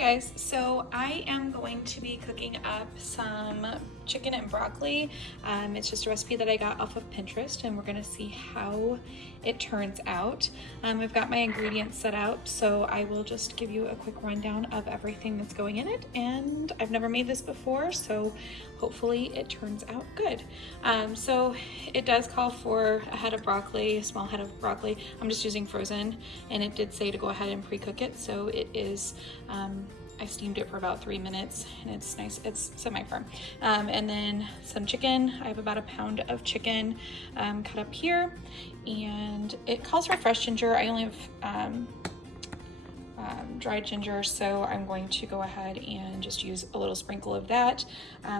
guys, so I am going to be cooking up some chicken and broccoli. It's just a recipe that I got off of Pinterest and we're gonna see how it turns out. I've got my ingredients set out, so I will just give you a quick rundown of everything that's going in it, and I've never made this before, so hopefully it turns out good. So it does call for a head of broccoli, a small head of broccoli. I'm just using frozen, and it did say to go ahead and pre-cook it, so it is I steamed it for about 3 minutes and it's nice, it's semi-firm. And then some chicken. I have about a pound of chicken cut up here, and it calls for fresh ginger. I only have dried ginger, so I'm going to go ahead and just use a little sprinkle of that,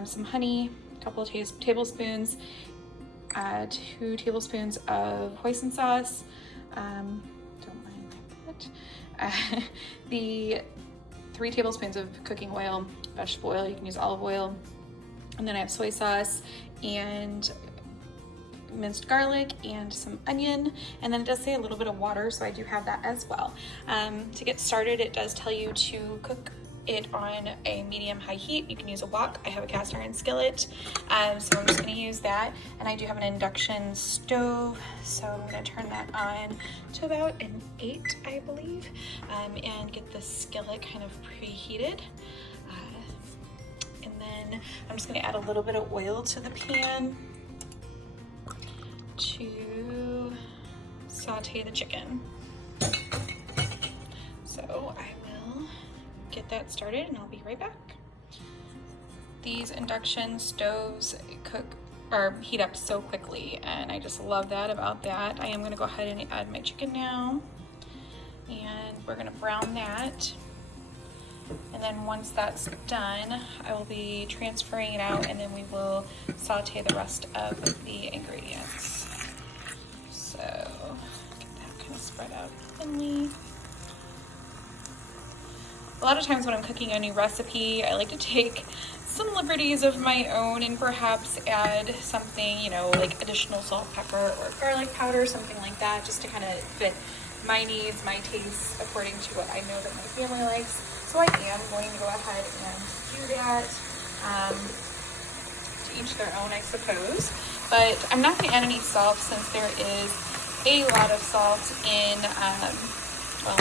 some honey, a couple of tablespoons, 2 tablespoons of hoisin sauce, don't mind that, the 3 tablespoons of cooking oil, vegetable oil, you can use olive oil, and then I have soy sauce and minced garlic and some onion, and then it does say a little bit of water, so I do have that as well. To get started, it does tell you to cook it on a medium-high heat. You can use a wok. I have a cast iron skillet, so I'm just going to use that, and I do have an induction stove, so I'm going to turn that on to about an 8, I believe, and get the skillet kind of preheated. And then I'm just going to add a little bit of oil to the pan to saute the chicken. So I will get that started and I'll be right back. These induction stoves heat up so quickly, and I just love that about that. I am going to go ahead and add my chicken now, and we're going to brown that, and then once that's done I will be transferring it out, and then we will saute the rest of the ingredients. So get that kind of spread out evenly. A lot of times when I'm cooking a new recipe, I like to take some liberties of my own and perhaps add something, you know, like additional salt, pepper, or garlic powder, something like that, just to kind of fit my needs, my tastes, according to what I know that my family likes. So I am going to go ahead and do that. To each their own, I suppose. But I'm not going to add any salt since there is a lot of salt in, well,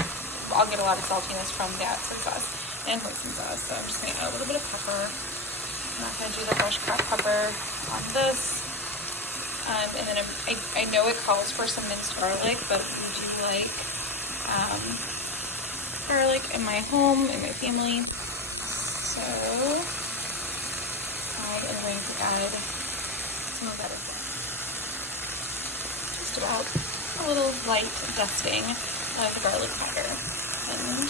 I'll get a lot of saltiness from that soy sauce and hoisin sauce. So I'm just going to add a little bit of pepper. I'm not going to do the fresh cracked pepper on this. And then I know it calls for some minced garlic, but we do like garlic in my home, in my family. So I am going to add some of that as well. Just about a little light dusting of the garlic powder. And we will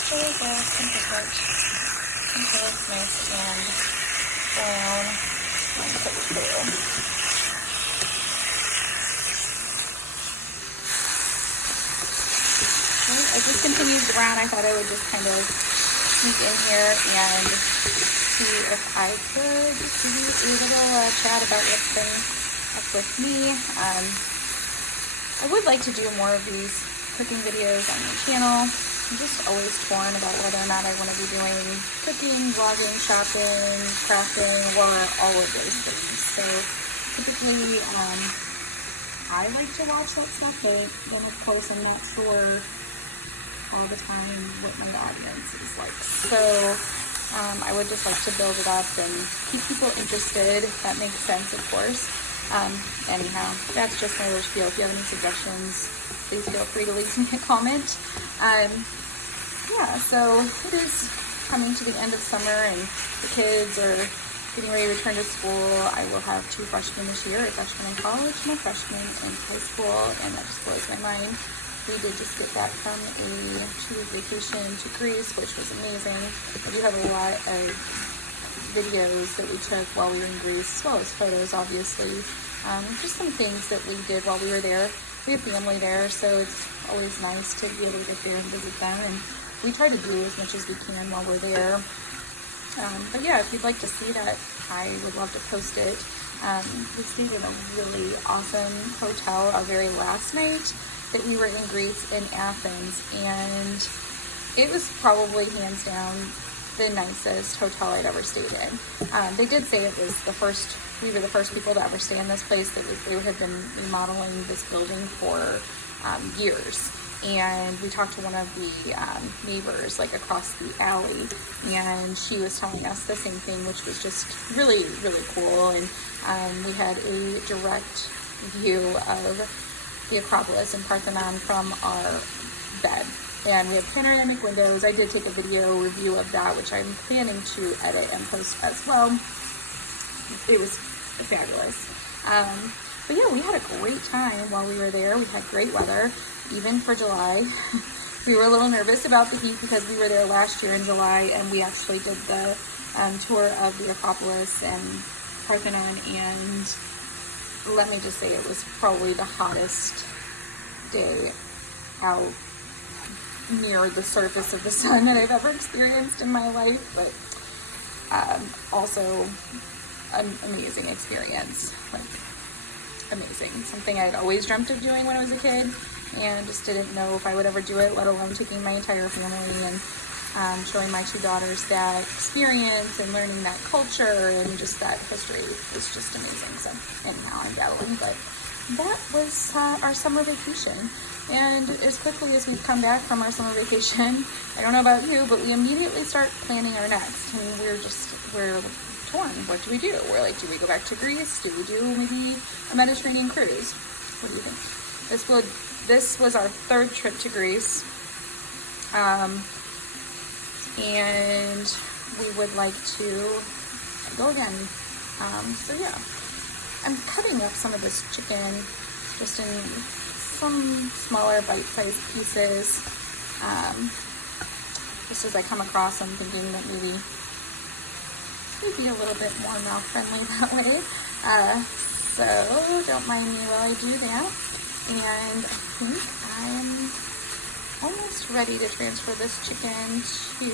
stir this and cook it until it's nice and brown and cooked through. As this continues to brown, I thought I would just kind of sneak in here and see if I could just give you a little chat about what's been up with me. I would like to do more of these cooking videos on my channel. I'm just always torn about whether or not I want to be doing cooking, vlogging, shopping, crafting, or all of those things. So typically, I like to watch that stuff, but then of course I'm not sure all the time what my audience is like. So I would just like to build it up and keep people interested, if that makes sense, of course. Anyhow, that's just my little spiel. If you have any suggestions, please feel free to leave me a comment. Yeah, so it is coming to the end of summer and the kids are getting ready to return to school. I will have 2 freshmen this year, a freshman in college and a freshman in high school, and that just blows my mind. We did just get back from a 2-week vacation to Greece, which was amazing. I do have a lot of videos that we took while we were in Greece, as well as photos, obviously. Just some things that we did while we were there. We have family there, so it's always nice to be able to get there and visit them, and we try to do as much as we can while we're there. But yeah, if you'd like to see that, I would love to post it. We stayed in a really awesome hotel our very last night. that we were in Greece, in Athens, and it was probably hands down the nicest hotel I'd ever stayed in. They did say it was we were the first people to ever stay in this place. They had been remodeling this building for years. And we talked to one of the neighbors like across the alley, and she was telling us the same thing, which was just really, really cool. And we had a direct view of the Acropolis and Parthenon from our bed. And we have panoramic windows. I did take a video review of that, which I'm planning to edit and post as well. It was fabulous. But yeah, we had a great time while we were there. We had great weather, even for July. We were a little nervous about the heat because we were there last year in July, and we actually did the tour of the Acropolis and Parthenon, and let me just say it was probably the hottest day out near the surface of the sun that I've ever experienced in my life, but also an amazing experience, like amazing. Something I'd always dreamt of doing when I was a kid, and just didn't know if I would ever do it, let alone taking my entire family and showing my 2 daughters that experience and learning that culture and just that history was just amazing. So anyhow, I'm babbling, but that was our summer vacation. And as quickly as we've come back from our summer vacation, I don't know about you, but we immediately start planning our next. I mean, we're torn. What do we do? We're like, do we go back to Greece? Do we do maybe a Mediterranean cruise? What do you think? This was our 3rd trip to Greece. And we would like to go again. So yeah, I'm cutting up some of this chicken just in some smaller bite-sized pieces. Just as I come across, I'm thinking that maybe be a little bit more mouth-friendly that way. So don't mind me while I do that. And I think I'm almost ready to transfer this chicken to,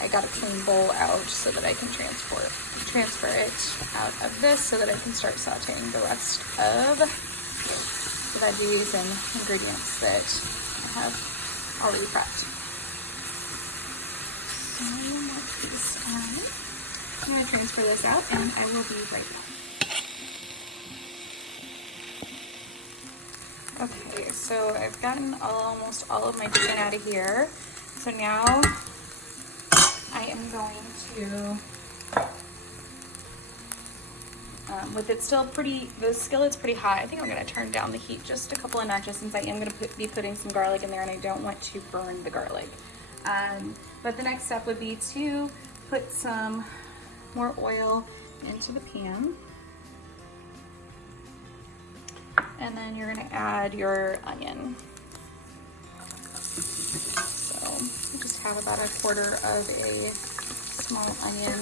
I got a clean bowl out so that I can transfer it out of this so that I can start sauteing the rest of the veggies and ingredients that I have already prepped. So I'm going to transfer this out and I will be right back. Okay, so I've gotten almost all of my chicken out of here. So now I am going to, with it still the skillet's pretty hot, I think I'm going to turn down the heat just a couple of notches since I am going to be putting some garlic in there and I don't want to burn the garlic. But the next step would be to put some more oil into the pan. And then you're going to add your onion. So I just have about 1/4 of a small onion.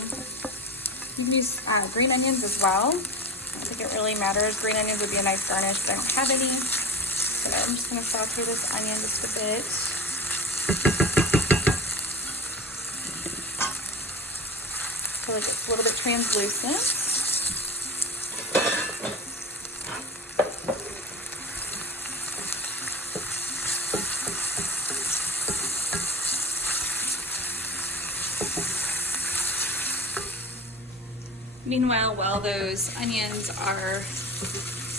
You can use green onions as well. I don't think it really matters. Green onions would be a nice garnish, but I don't have any. So I'm just going to saute this onion just a bit. I feel like it's a little bit translucent. Meanwhile, while those onions are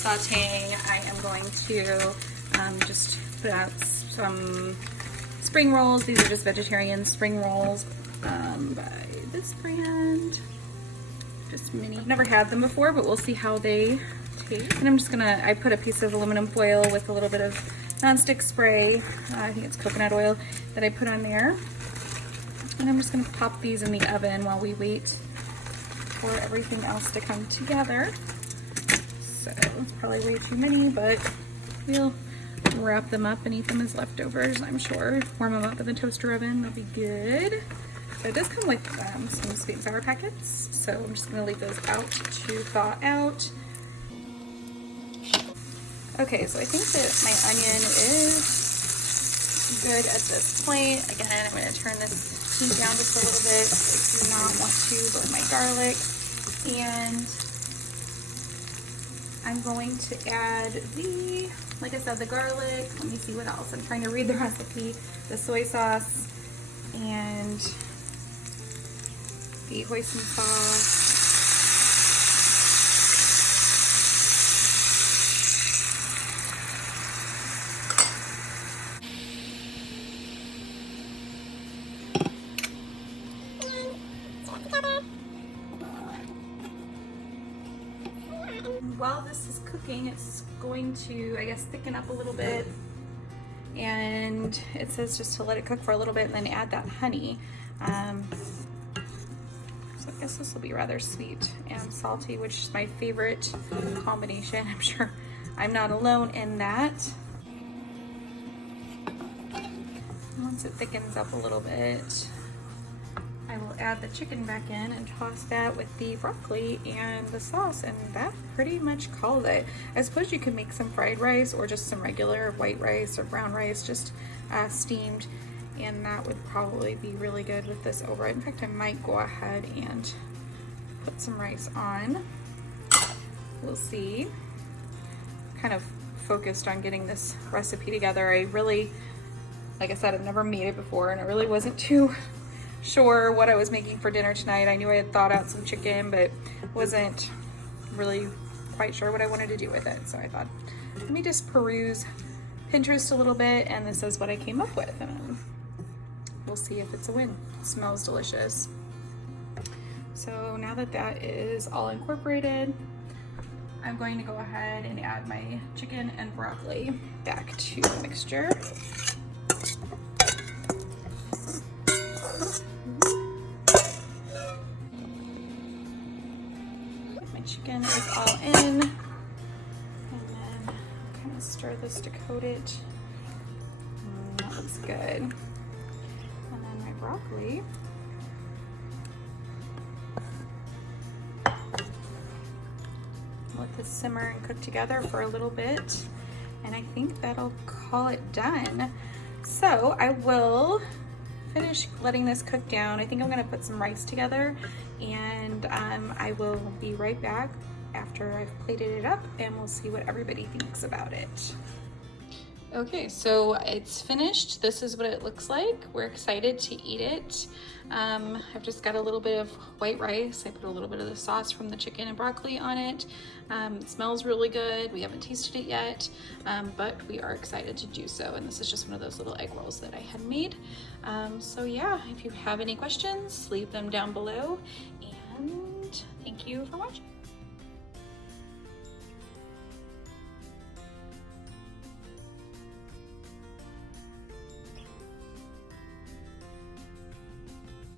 sauteing, I am going to just put out some spring rolls. These are just vegetarian spring rolls by this brand. Just mini. I've never had them before, but we'll see how they taste. And I'm just gonna, I put a piece of aluminum foil with a little bit of nonstick spray. I think it's coconut oil that I put on there. And I'm just gonna pop these in the oven while we wait for everything else to come together. So it's probably way too many, but we'll wrap them up and eat them as leftovers, I'm sure. Warm them up in the toaster oven, they'll be good. So it does come with some sweet and sour packets, so I'm just gonna leave those out to thaw out. Okay, so I think that my onion is good at this point. Again, I'm gonna turn this heat down just a little bit. I do not want to burn my garlic. And I'm going to add the, like I said, the garlic. Let me see what else. I'm trying to read the recipe. The soy sauce and the hoisin sauce. While this is cooking, it's going to, I guess, thicken up a little bit. And it says just to let it cook for a little bit and then add that honey. So I guess this will be rather sweet and salty, which is my favorite combination. I'm sure I'm not alone in that. Once it thickens up a little bit, I will add the chicken back in and toss that with the broccoli and the sauce, and that pretty much calls it. I suppose you could make some fried rice or just some regular white rice or brown rice, just steamed, and that would probably be really good with this over it. In fact, I might go ahead and put some rice on. We'll see. Kind of focused on getting this recipe together. I really, like I said, I've never made it before, and I really wasn't too sure what I was making for dinner tonight. I knew I had thought out some chicken, but wasn't really quite sure what I wanted to do with it. So I thought, let me just peruse Pinterest a little bit, and this is what I came up with. And we'll see if it's a win. It smells delicious. So now that that is all incorporated, I'm going to go ahead and add my chicken and broccoli back to the mixture. Chicken is all in, and then kind of stir this to coat it. That looks good. And then my broccoli. Let this simmer and cook together for a little bit, and I think that'll call it done. So I will finish letting this cook down. I think I'm gonna put some rice together, and I will be right back after I've plated it up, and we'll see what everybody thinks about it. Okay, so it's finished. This is what it looks like. We're excited to eat it. I've just got a little bit of white rice. I put a little bit of the sauce from the chicken and broccoli on it. It smells really good. We haven't tasted it yet, but we are excited to do so. And this is just one of those little egg rolls that I had made. So yeah, if you have any questions, leave them down below. And thank you for watching.